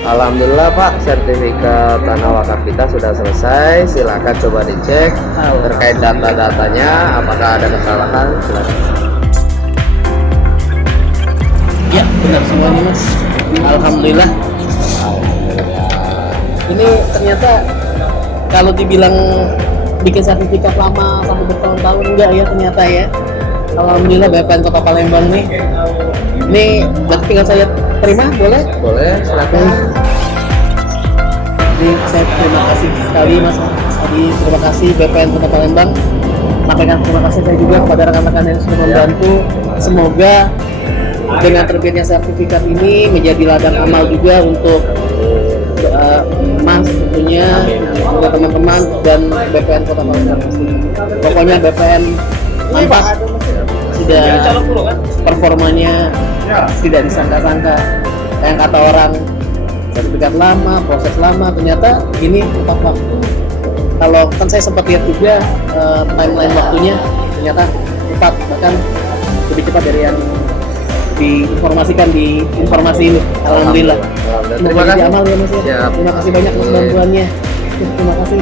Alhamdulillah Pak, sertifikat tanah wakaf kita sudah selesai. Silakan coba dicek terkait data-datanya, apakah ada kesalahan. Silakan. Ya, benar semuanya Mas. Alhamdulillah. Ini ternyata kalau dibilang bikin sertifikat lama sampai bertahun-tahun enggak ya ternyata ya. Alhamdulillah BPN Kota Palembang nih. Ini berarti tinggal saya terima, boleh? Boleh, silakan. Jadi saya terima kasih sekali Mas. Jadi terima kasih BPN Kota Palembang. Sampaikan terima kasih saya juga kepada rekan-rekan yang sudah membantu. Semoga dengan terbitnya sertifikat ini menjadi ladang amal juga untuk Mas tentunya, untuk teman-teman dan BPN Kota Palembang pastinya. Pokoknya BPN mantap, sudah performanya tidak disangka-sangka. Yang kata orang sertifikat lama, proses lama, ternyata ini tepat waktu. Kalau kan saya sempat lihat juga timeline waktunya, ternyata tepat, bahkan lebih cepat dari yang diinformasikan di informasi ini. Alhamdulillah. Terima kasih. Amal ya Mas. Siap. Terima kasih banyak atas bantuannya. Terima kasih.